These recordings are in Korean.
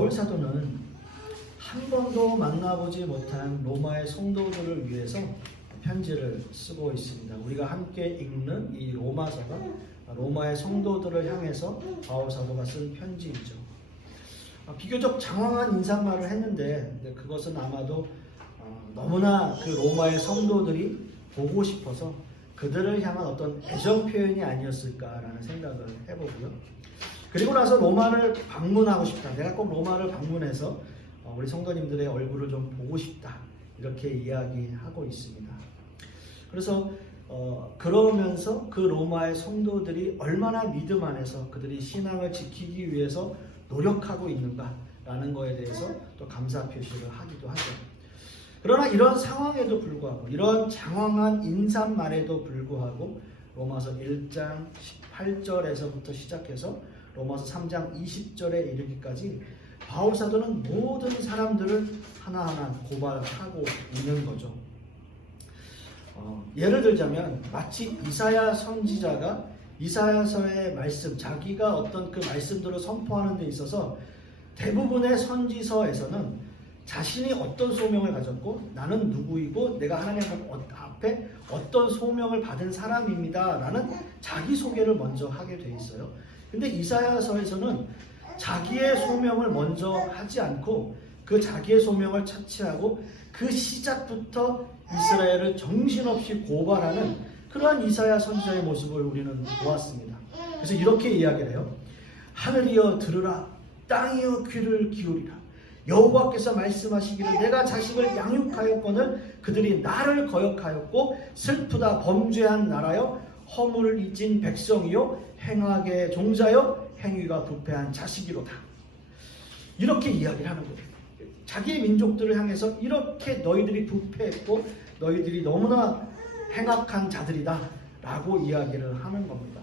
바울 사도는 한 번도 만나보지 못한 로마의 성도들을 위해서 편지를 쓰고 있습니다. 우리가 함께 읽는 이 로마서가 로마의 성도들을 향해서 바울 사도가 쓴 편지이죠. 비교적 장황한 인사말을 했는데 그것은 아마도 너무나 그 로마의 성도들이 보고 싶어서 그들을 향한 어떤 애정 표현이 아니었을까라는 생각을 해보고요. 그리고 나서 로마를 방문하고 싶다. 내가 꼭 로마를 방문해서 우리 성도님들의 얼굴을 좀 보고 싶다. 이렇게 이야기하고 있습니다. 그래서 그러면서 그 로마의 성도들이 얼마나 믿음 안에서 그들이 신앙을 지키기 위해서 노력하고 있는가라는 거에 대해서 또 감사 표시를 하기도 하죠. 그러나 이런 상황에도 불구하고 이런 장황한 인사말에도 불구하고 로마서 1장 18절에서부터 시작해서 로마서 3장 20절에 이르기까지 바울 사도는 모든 사람들을 하나하나 고발하고 있는 거죠. 예를 들자면 마치 이사야 선지자가 이사야서의 말씀, 자기가 어떤 그 말씀들을 선포하는 데 있어서 대부분의 선지서에서는 자신이 어떤 소명을 가졌고 나는 누구이고 내가 하나님 앞에 어떤 소명을 받은 사람입니다 라는 자기소개를 먼저 하게 돼 있어요. 근데 이사야서에서는 자기의 소명을 먼저 하지 않고 그 자기의 소명을 차치하고 그 시작부터 이스라엘을 정신없이 고발하는 그러한 이사야 선지자의 모습을 우리는 보았습니다. 그래서 이렇게 이야기를 해요. 하늘이여 들으라, 땅이여 귀를 기울이라. 여호와께서 말씀하시기를 내가 자식을 양육하였거늘 그들이 나를 거역하였고 슬프다 범죄한 나라여 허물을 잊은 백성이요 행악의 종자여 행위가 부패한 자식이로다. 이렇게 이야기를 하는 거예요. 자기의 민족들을 향해서 이렇게 너희들이 부패했고 너희들이 너무나 행악한 자들이다 라고 이야기를 하는 겁니다.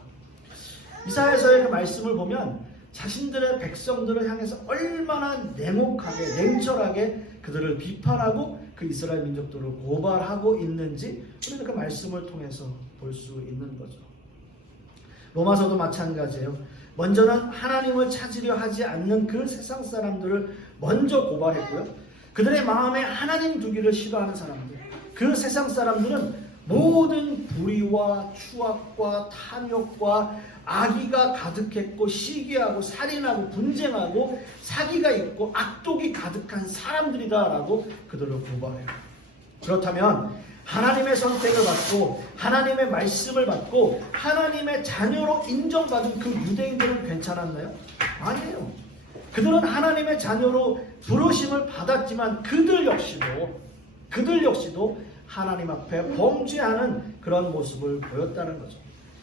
이사야서의 그 말씀을 보면 자신들의 백성들을 향해서 얼마나 냉혹하게 냉철하게 그들을 비판하고 그 이스라엘 민족들을 고발하고 있는지 우리는 그 말씀을 통해서 볼 수 있는 거죠. 로마서도 마찬가지예요. 먼저는 하나님을 찾으려 하지 않는 그 세상 사람들을 먼저 고발했고요. 그들의 마음에 하나님 두기를 싫어하는 사람들, 그 세상 사람들은 모든 불의와 추악과 탐욕과 악의가 가득했고 시기하고 살인하고 분쟁하고 사기가 있고 악독이 가득한 사람들이다라고 그들을 고발해요. 그렇다면 하나님의 선택을 받고 하나님의 말씀을 받고 하나님의 자녀로 인정받은 그 유대인들은 괜찮았나요? 아니에요. 그들은 하나님의 자녀로 부르심을 받았지만 그들 역시도 하나님 앞에 범죄하는 그런 모습을 보였다는 거죠.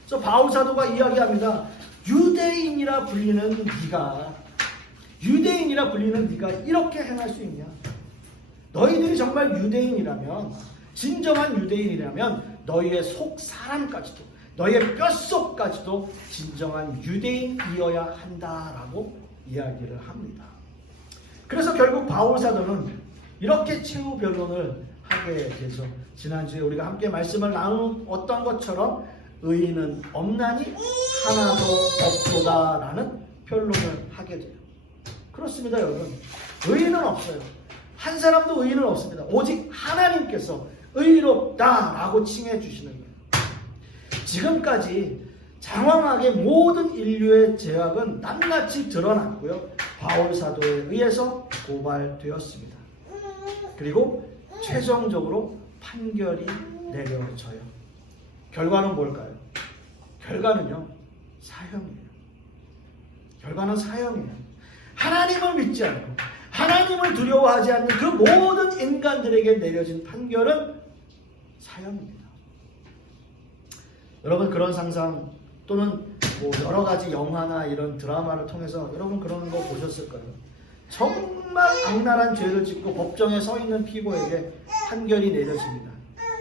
그래서 바울 사도가 이야기합니다. 유대인이라 불리는 네가 이렇게 행할 수 있냐? 너희들이 정말 유대인이라면, 진정한 유대인이라면 너희의 속 사람까지도, 너희의 뼛속까지도 진정한 유대인이어야 한다라고 이야기를 합니다. 그래서 결국 바울 사도는 이렇게 최후 변론을 하게 되죠. 지난주에 우리가 함께 말씀을 나누었던 것처럼 의인은 없나니 하나도 없도다라는 변론을 하게 돼요. 그렇습니다, 여러분. 의인은 없어요. 한 사람도 의인은 없습니다. 오직 하나님께서 의롭다라고 칭해 주시는 거예요. 지금까지 장황하게 모든 인류의 죄악은 낱낱이 드러났고요. 바울 사도에 의해서 고발되었습니다. 그리고 최종적으로 판결이 내려져요. 결과는 뭘까요? 결과는요, 사형이에요. 결과는 사형이에요. 하나님을 믿지 않고 하나님을 두려워하지 않는 그 모든 인간들에게 내려진 판결은 사형입니다. 여러분 그런 상상 또는 여러 가지 영화나 이런 드라마를 통해서 여러분 그런 거 보셨을 거예요. 정말 악랄한 죄를 짓고 법정에 서 있는 피고에게 판결이 내려집니다.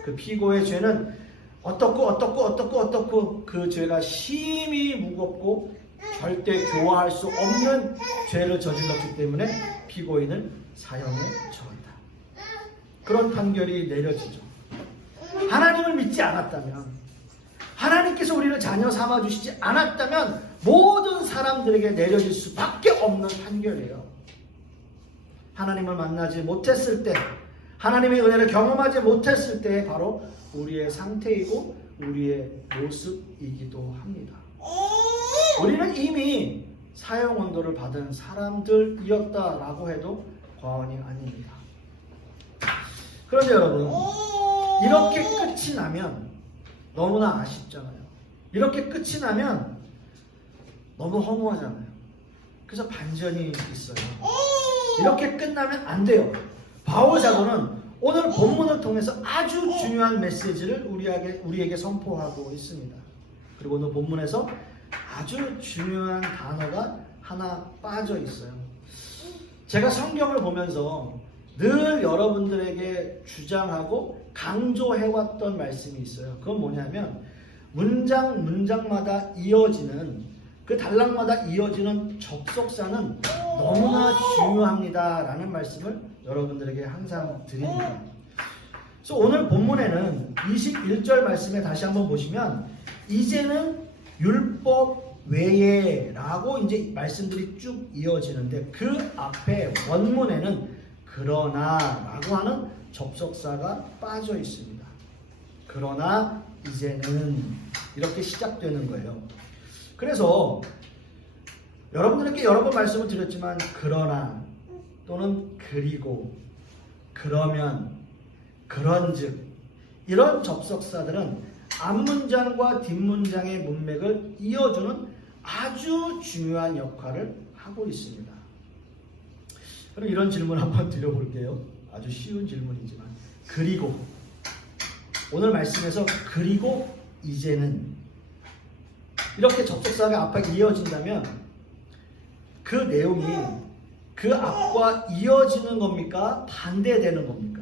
그 피고의 죄는 어떻고 그 죄가 심히 무겁고 절대 교화할 수 없는 죄를 저질렀기 때문에 피고인을 사형에 처한다. 그런 판결이 내려지죠. 하나님을 믿지 않았다면, 하나님께서 우리를 자녀 삼아주시지 않았다면 모든 사람들에게 내려질 수밖에 없는 판결이에요. 하나님을 만나지 못했을 때, 하나님의 은혜를 경험하지 못했을 때 바로 우리의 상태이고 우리의 모습이기도 합니다. 우리는 이미 사형 언도를 받은 사람들이었다라고 해도 과언이 아닙니다. 그런데 여러분, 이렇게 끝이 나면 너무나 아쉽잖아요. 이렇게 끝이 나면 너무 허무하잖아요. 그래서 반전이 있어요. 이렇게 끝나면 안 돼요. 바울 사도는 오늘 본문을 통해서 아주 중요한 메시지를 우리에게 선포하고 있습니다. 그리고 오늘 본문에서 아주 중요한 단어가 하나 빠져 있어요. 제가 성경을 보면서 늘 여러분들에게 주장하고 강조해왔던 말씀이 있어요. 그건 뭐냐면 문장마다 이어지는, 그 단락마다 이어지는 접속사는 너무나 중요합니다 라는 말씀을 여러분들에게 항상 드립니다. 그래서 오늘 본문에는 21절 말씀에 다시 한번 보시면 이제는 율법 외에 라고 이제 말씀들이 쭉 이어지는데, 그 앞에 원문에는 그러나 라고 하는 접속사가 빠져 있습니다. 그러나 이제는 이렇게 시작되는 거예요. 그래서 여러분들께 여러 번 말씀을 드렸지만 그러나 또는 그리고 그러면 그런즉 이런 접속사들은 앞문장과 뒷문장의 문맥을 이어주는 아주 중요한 역할을 하고 있습니다. 그럼 이런 질문 한번 드려볼게요. 아주 쉬운 질문이지만, 그리고 오늘 말씀에서 그리고 이제는 이렇게 접속사가 앞에 이어진다면 그 내용이 그 앞과 이어지는 겁니까? 반대되는 겁니까?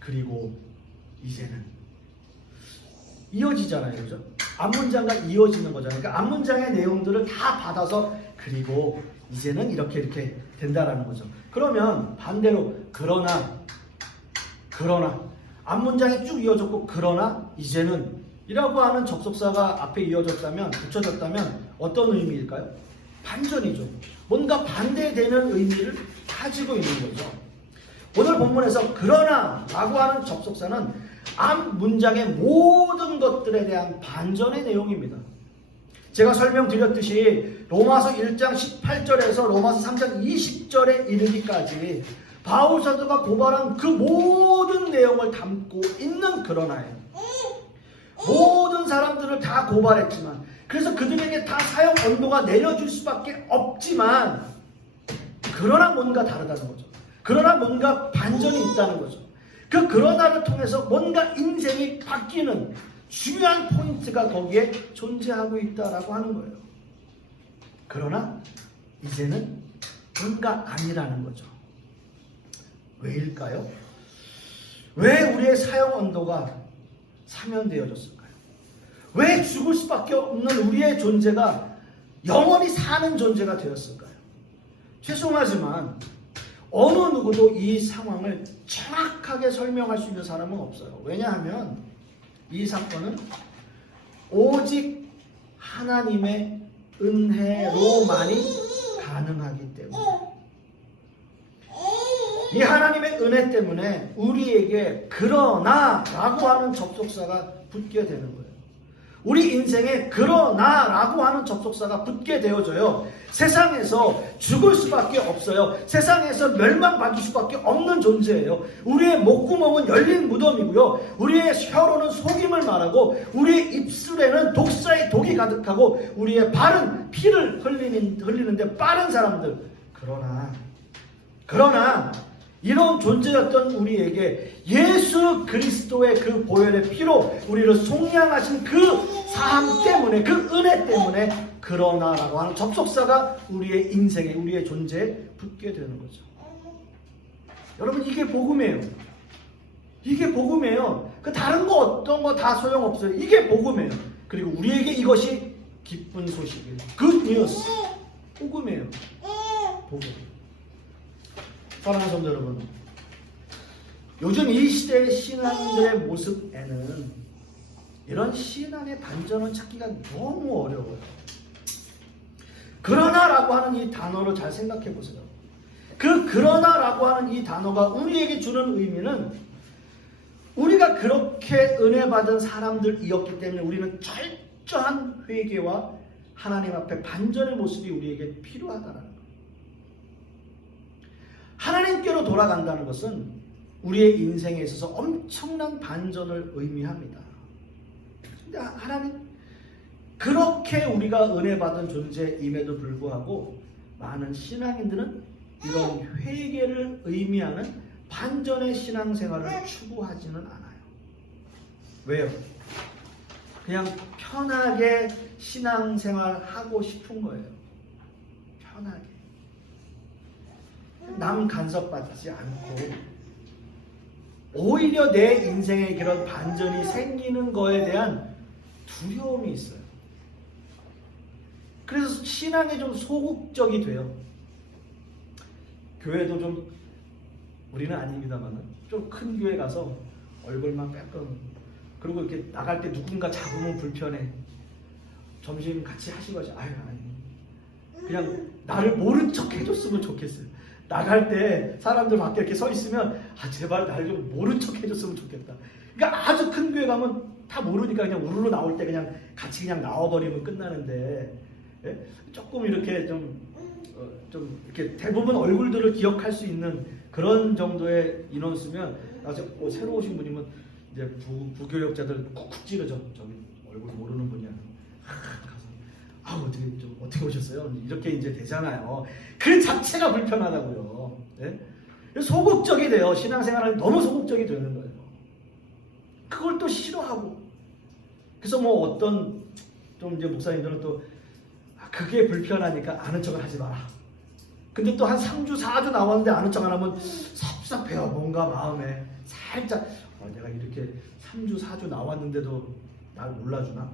그리고 이제는 이어지잖아요, 그죠? 앞문장과 이어지는 거잖아요. 그러니까 앞문장의 내용들을 다 받아서 그리고 이제는 이렇게 된다라는 거죠. 그러면 반대로 그러나 앞문장이 쭉 이어졌고 그러나 이제는 이라고 하는 접속사가 앞에 이어졌다면, 붙여졌다면 어떤 의미일까요? 반전이죠. 뭔가 반대되는 의미를 가지고 있는 거죠. 오늘 본문에서 그러나 라고 하는 접속사는 앞 문장의 모든 것들에 대한 반전의 내용입니다. 제가 설명드렸듯이 로마서 1장 18절에서 로마서 3장 20절에 이르기까지 바울 사도가 고발한 그 모든 내용을 담고 있는 그러나예요. 모든 사람들을 다 고발했지만, 그래서 그들에게 다 사형 언도가 내려질 수밖에 없지만, 그러나 뭔가 다르다는 거죠. 그러나 뭔가 반전이 있다는 거죠. 그 그러나를 통해서 뭔가 인생이 바뀌는 중요한 포인트가 거기에 존재하고 있다라고 하는 거예요. 그러나 이제는 뭔가 아니라는 거죠. 왜일까요? 왜 우리의 사형 언도가 사면되어졌을까요? 왜 죽을 수밖에 없는 우리의 존재가 영원히 사는 존재가 되었을까요? 죄송하지만 어느 누구도 이 상황을 정확하게 설명할 수 있는 사람은 없어요. 왜냐하면 이 사건은 오직 하나님의 은혜로만이 가능하기 때문에, 이 하나님의 은혜 때문에 우리에게 그러나라고 하는 접속사가 붙게 되는 거예요. 우리 인생에 그러나라고 하는 접속사가 붙게 되어져요. 세상에서 죽을 수밖에 없어요. 세상에서 멸망받을 수밖에 없는 존재예요. 우리의 목구멍은 열린 무덤이고요. 우리의 혀로는 속임을 말하고, 우리의 입술에는 독사의 독이 가득하고, 우리의 발은 피를 흘리는데 빠른 사람들. 그러나 이런 존재였던 우리에게 예수 그리스도의 그 보혈의 피로 우리를 속량하신 그 사함 때문에, 그 은혜 때문에 그러나라고 하는 접속사가 우리의 인생에, 우리의 존재에 붙게 되는 거죠. 여러분, 이게 복음이에요. 이게 복음이에요. 그 다른 거 어떤 거 다 소용없어요. 이게 복음이에요. 그리고 우리에게 이것이 기쁜 소식이에요. Good news. 복음이에요. 복음. 사랑하는 성도 여러분, 요즘 이 시대의 신앙들의 모습에는 이런 신앙의 반전을 찾기가 너무 어려워요. 그러나라고 하는 이 단어를 잘 생각해 보세요. 그러나라고 하는 이 단어가 우리에게 주는 의미는 우리가 그렇게 은혜 받은 사람들이었기 때문에 우리는 철저한 회개와 하나님 앞에 반전의 모습이 우리에게 필요하다는 것. 하나님께로 돌아간다는 것은 우리의 인생에 있어서 엄청난 반전을 의미합니다. 근데 하나님, 그렇게 우리가 은혜 받은 존재임에도 불구하고 많은 신앙인들은 이런 회개를 의미하는 반전의 신앙생활을 추구하지는 않아요. 왜요? 그냥 편하게 신앙생활하고 싶은 거예요. 편하게. 남 간섭받지 않고 오히려 내 인생에 그런 반전이 생기는 거에 대한 두려움이 있어요. 그래서 신앙에 좀 소극적이 돼요. 교회도 좀, 우리는 아닙니다만 좀 큰 교회 가서 얼굴만 빼끔, 그리고 이렇게 나갈 때 누군가 잡으면 불편해. 점심 같이 하시고 하지. 아유, 아니, 그냥 나를 모른 척 해줬으면 좋겠어요. 나갈 때 사람들 밖에 이렇게 서 있으면 제발 날 좀 모른 척 해줬으면 좋겠다. 그러니까 아주 큰 교회 가면 다 모르니까 그냥 우르르 나올 때 그냥 같이 그냥 나와버리면 끝나는데, 예? 조금 이렇게 좀 이렇게 대부분 얼굴들을 기억할 수 있는 그런 정도의 인원수면, 나중에 새로 오신 분이면 이제 부교역자들 쿡쿡 찌르죠. 저기 얼굴 모르는 분이야. 가서 어떻게 오셨어요? 이렇게 이제 되잖아요. 그 자체가 불편하다고요. 네? 소극적이 돼요. 신앙생활은 너무 소극적이 되는 거예요. 그걸 또 싫어하고. 그래서 뭐 어떤 좀 이제 목사님들은 또 그게 불편하니까 아는 척을 하지 마라. 근데 또 한 3주, 4주 나왔는데 아는 척 안 하면 섭섭해요. 뭔가 마음에 살짝 내가 이렇게 3주, 4주 나왔는데도 날 몰라주나?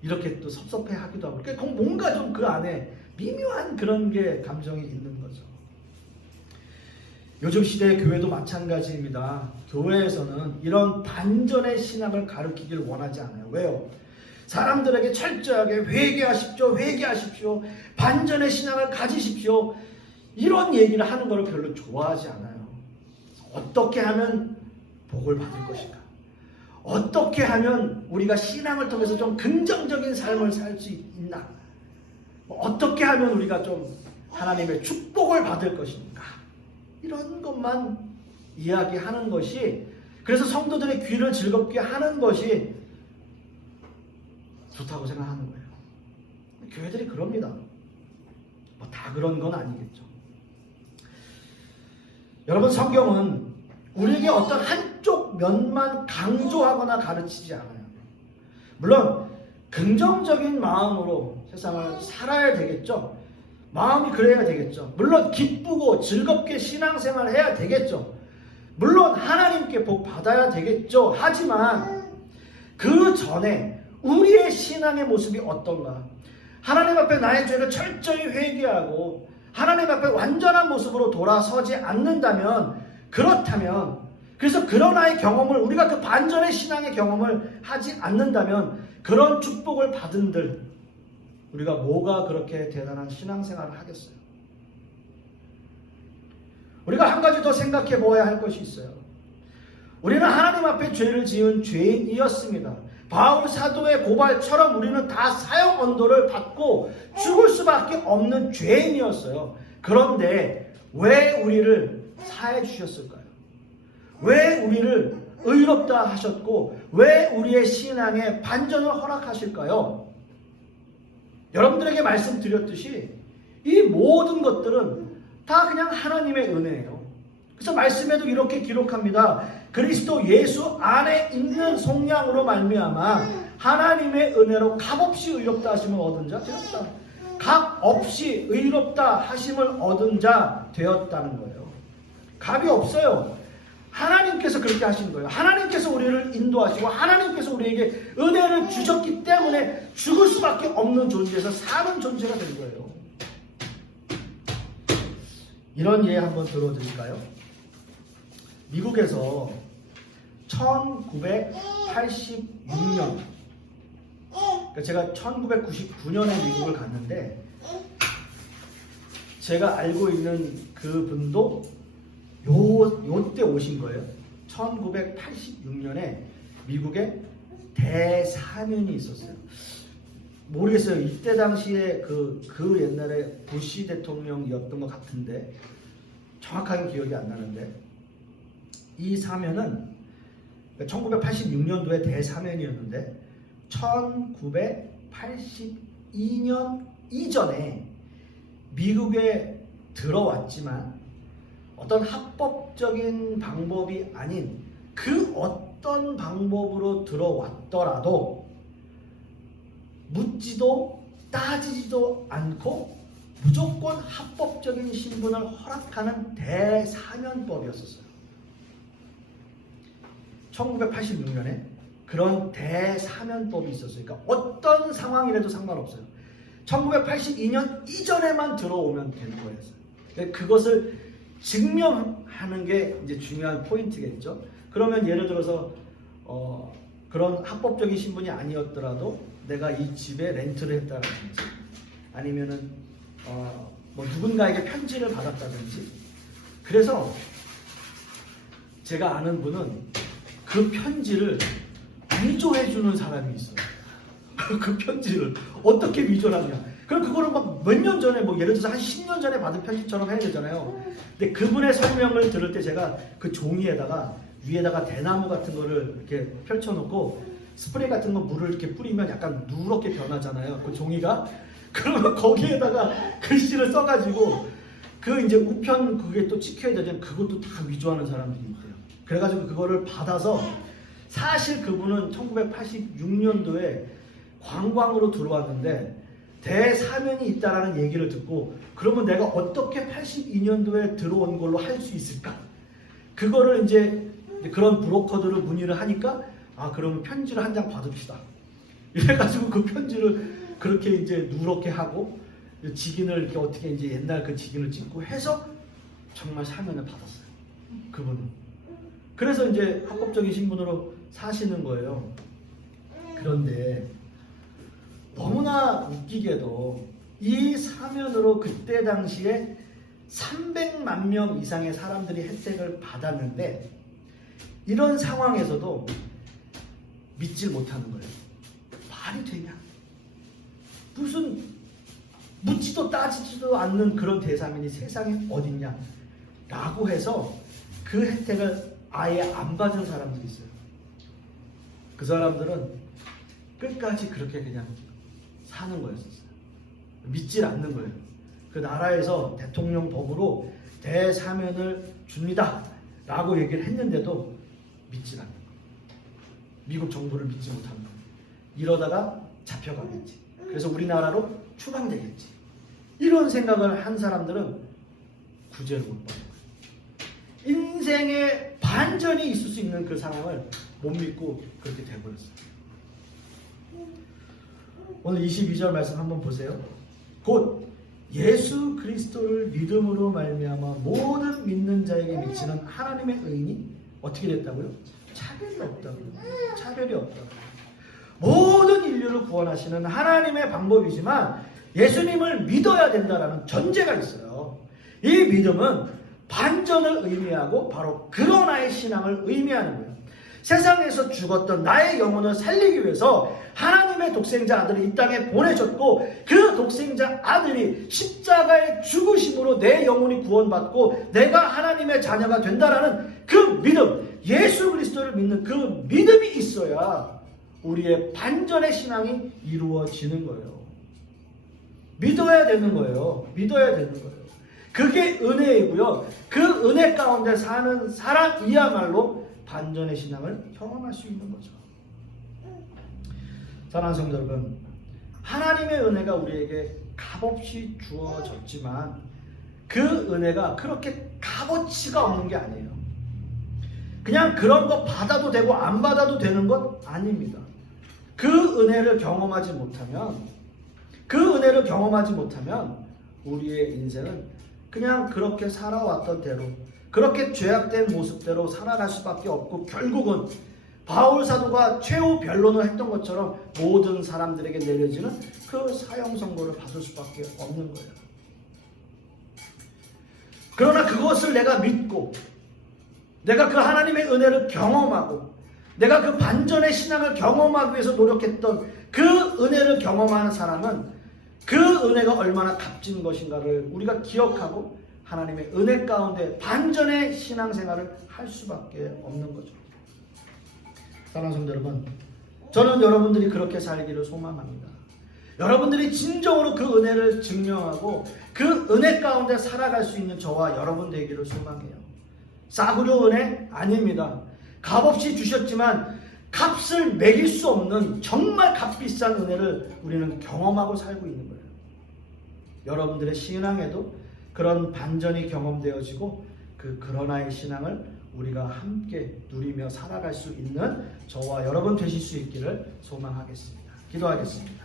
이렇게 또 섭섭해하기도 하고. 그러니까 뭔가 좀 그 안에 미묘한 그런 게 감정이 있는 거죠. 요즘 시대의 교회도 마찬가지입니다. 교회에서는 이런 반전의 신앙을 가르치길 원하지 않아요. 왜요? 사람들에게 철저하게 회개하십시오, 회개하십시오, 반전의 신앙을 가지십시오, 이런 얘기를 하는 것을 별로 좋아하지 않아요. 어떻게 하면 복을 받을 것인가? 어떻게 하면 우리가 신앙을 통해서 좀 긍정적인 삶을 살 수 있나? 어떻게 하면 우리가 좀 하나님의 축복을 받을 것인가? 이런 것만 이야기하는 것이, 그래서 성도들의 귀를 즐겁게 하는 것이 좋다고 생각하는 거예요. 교회들이 그럽니다. 뭐 다 그런 건 아니겠죠. 여러분, 성경은 우리에게 어떤 한쪽 면만 강조하거나 가르치지 않아요. 물론 긍정적인 마음으로 세상을 살아야 되겠죠. 마음이 그래야 되겠죠. 물론 기쁘고 즐겁게 신앙생활을 해야 되겠죠. 물론 하나님께 복 받아야 되겠죠. 하지만 그 전에 우리의 신앙의 모습이 어떤가? 하나님 앞에 나의 죄를 철저히 회개하고 하나님 앞에 완전한 모습으로 돌아서지 않는다면, 그렇다면, 그래서 그러나의 경험을, 우리가 그 반전의 신앙의 경험을 하지 않는다면 그런 축복을 받은들 우리가 뭐가 그렇게 대단한 신앙생활을 하겠어요? 우리가 한 가지 더 생각해 보아야 할 것이 있어요. 우리는 하나님 앞에 죄를 지은 죄인이었습니다. 바울 사도의 고발처럼 우리는 다 사형 언도를 받고 죽을 수밖에 없는 죄인이었어요. 그런데 왜 우리를 사해 주셨을까요? 왜 우리를 의롭다 하셨고 왜 우리의 신앙에 반전을 허락하실까요? 여러분들에게 말씀드렸듯이 이 모든 것들은 다 그냥 하나님의 은혜예요. 그래서 말씀에도 이렇게 기록합니다. 그리스도 예수 안에 있는 속량으로 말미암아 하나님의 은혜로 값없이 의롭다 하심을 얻은 자 되었다. 값없이 의롭다 하심을 얻은 자 되었다는 거예요. 값이 없어요. 하나님께서 그렇게 하신 거예요. 하나님께서 우리를 인도하시고 하나님께서 우리에게 은혜를 주셨기 때문에 죽을 수밖에 없는 존재에서 사는 존재가 된 거예요. 이런 예 한번 들어드릴까요? 미국에서 1986년, 그러니까 제가 1999년에 미국을 갔는데 제가 알고 있는 그분도 요때 오신 거예요. 1986년에 미국에 대사면이 있었어요. 모르겠어요. 이때 당시에 그 옛날에 부시 대통령이었던 것 같은데 정확하게 기억이 안 나는데 이 사면은 1986년도에 대사면이었는데 1982년 이전에 미국에 들어왔지만 어떤 합법적인 방법이 아닌 그 어떤 방법으로 들어왔더라도 묻지도 따지지도 않고 무조건 합법적인 신분을 허락하는 대사면법이었었어요. 1986년에 그런 대사면법이 있었어요. 그러니까 어떤 상황이라도 상관없어요. 1982년 이전에만 들어오면 되는 거였어요. 그것을 증명하는 게 이제 중요한 포인트겠죠. 그러면 예를 들어서 그런 합법적인 신분이 아니었더라도 내가 이 집에 렌트를 했다라든지 아니면은 뭐 누군가에게 편지를 받았다든지. 그래서 제가 아는 분은 그 편지를 위조해 주는 사람이 있어요. 그 편지를 어떻게 위조를 하냐. 그럼 그거를 막 몇 년 전에 뭐 예를 들어서 한 10년 전에 받은 편지처럼 해야 되잖아요. 근데 그분의 설명을 들을 때 제가 그 종이에다가 위에다가 대나무 같은 거를 이렇게 펼쳐놓고 스프레이 같은 거 물을 이렇게 뿌리면 약간 누렇게 변하잖아요. 그 종이가. 그러면 거기에다가 글씨를 써가지고 그 이제 우편 그게 또 찍혀야 되잖아요. 그것도 다 위조하는 사람들이 있대요. 그래가지고 그거를 받아서 사실 그분은 1986년도에 관광으로 들어왔는데 대사면이 있다라는 얘기를 듣고 그러면 내가 어떻게 82년도에 들어온 걸로 할 수 있을까? 그거를 이제 그런 브로커들을 문의를 하니까 그러면 편지를 한 장 받읍시다. 이래가지고 그 편지를 그렇게 이제 누렇게 하고 직인을 이렇게 어떻게 이제 옛날 그 직인을 찍고 해서 정말 사면을 받았어요. 그분은. 그래서 이제 합법적인 신분으로 사시는 거예요. 그런데 너무나 웃기게도 이 사면으로 그때 당시에 300만 명 이상의 사람들이 혜택을 받았는데 이런 상황에서도 믿질 못하는 거예요. 말이 되냐? 무슨 묻지도 따지지도 않는 그런 대사면이 세상에 어딨냐? 라고 해서 그 혜택을 아예 안 받은 사람들이 있어요. 그 사람들은 끝까지 그렇게 그냥 사는 거였었어요. 믿질 않는 거예요. 그 나라에서 대통령 법으로 대사면을 줍니다 라고 얘기를 했는데도 믿질 않는 거예요. 미국 정부를 믿지 못하는 거예요. 이러다가 잡혀가겠지. 그래서 우리나라로 추방되겠지. 이런 생각을 한 사람들은 구제를 못 받는 거예요. 인생에 반전이 있을 수 있는 그 상황을 못 믿고 그렇게 돼버렸어요. 오늘 22절 말씀 한번 보세요. 곧 예수 그리스도를 믿음으로 말미암아 모든 믿는 자에게 미치는 하나님의 의인이 어떻게 됐다고요? 차별이 없다고요. 차별이 없다고요. 모든 인류를 구원하시는 하나님의 방법이지만 예수님을 믿어야 된다는 전제가 있어요. 이 믿음은 반전을 의미하고 바로 그러나의 신앙을 의미하는 거예요. 세상에서 죽었던 나의 영혼을 살리기 위해서 하나님의 독생자 아들을 이 땅에 보내셨고 그 독생자 아들이 십자가의 죽으심으로 내 영혼이 구원받고 내가 하나님의 자녀가 된다라는 그 믿음, 예수 그리스도를 믿는 그 믿음이 있어야 우리의 반전의 신앙이 이루어지는 거예요. 믿어야 되는 거예요. 믿어야 되는 거예요. 그게 은혜이고요. 그 은혜 가운데 사는 사람이야말로 반전의 신앙을 경험할 수 있는 거죠. 사랑하는 성도 여러분, 하나님의 은혜가 우리에게 값없이 주어졌지만 그 은혜가 그렇게 값어치가 없는 게 아니에요. 그냥 그런 거 받아도 되고 안 받아도 되는 것 아닙니다. 그 은혜를 경험하지 못하면 우리의 인생은 그냥 그렇게 살아왔던 대로 그렇게 죄악된 모습대로 살아갈 수밖에 없고 결국은 바울 사도가 최후 변론을 했던 것처럼 모든 사람들에게 내려지는 그 사형 선고를 받을 수밖에 없는 거예요. 그러나 그것을 내가 믿고 내가 그 하나님의 은혜를 경험하고 내가 그 반전의 신앙을 경험하기 위해서 노력했던 그 은혜를 경험하는 사람은 그 은혜가 얼마나 값진 것인가를 우리가 기억하고 하나님의 은혜 가운데 반전의 신앙생활을 할 수밖에 없는 거죠. 사랑하는 성도 여러분, 저는 여러분들이 그렇게 살기를 소망합니다. 여러분들이 진정으로 그 은혜를 증명하고 그 은혜 가운데 살아갈 수 있는 저와 여러분 되기를 소망해요. 싸구려 은혜? 아닙니다. 값없이 주셨지만 값을 매길 수 없는 정말 값비싼 은혜를 우리는 경험하고 살고 있는 거예요. 여러분들의 신앙에도 그런 반전이 경험되어지고 그 그러나의 신앙을 우리가 함께 누리며 살아갈 수 있는 저와 여러분 되실 수 있기를 소망하겠습니다. 기도하겠습니다.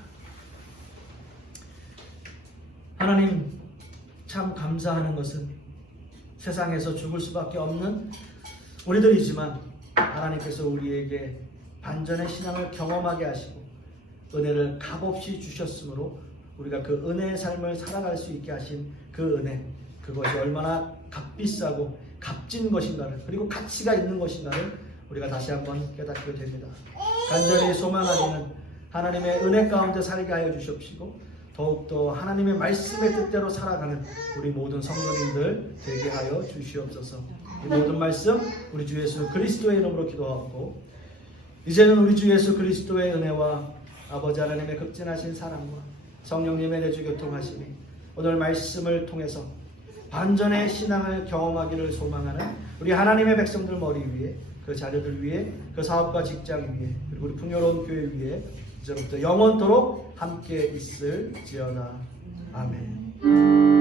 하나님, 참 감사하는 것은 세상에서 죽을 수밖에 없는 우리들이지만 하나님께서 우리에게 반전의 신앙을 경험하게 하시고 은혜를 값없이 주셨으므로 우리가 그 은혜의 삶을 살아갈 수 있게 하신 그 은혜, 그것이 얼마나 값비싸고 값진 것인가를, 그리고 가치가 있는 것인가를 우리가 다시 한번 깨닫게 됩니다. 간절히 소망하기는 하나님의 은혜 가운데 살게 하여 주십시고 더욱더 하나님의 말씀의 뜻대로 살아가는 우리 모든 성도님들 되게 하여 주시옵소서. 이 모든 말씀 우리 주 예수 그리스도의 이름으로 기도하고, 이제는 우리 주 예수 그리스도의 은혜와 아버지 하나님의 극진하신 사랑과 성령님의 내주 교통하심이 오늘 말씀을 통해서 반전의 신앙을 경험하기를 소망하는 우리 하나님의 백성들 머리 위에, 그 자녀들 위에, 그 사업과 직장 위에, 그리고 우리 풍요로운 교회 위에 이제부터 영원토록 함께 있을지어다. 아멘.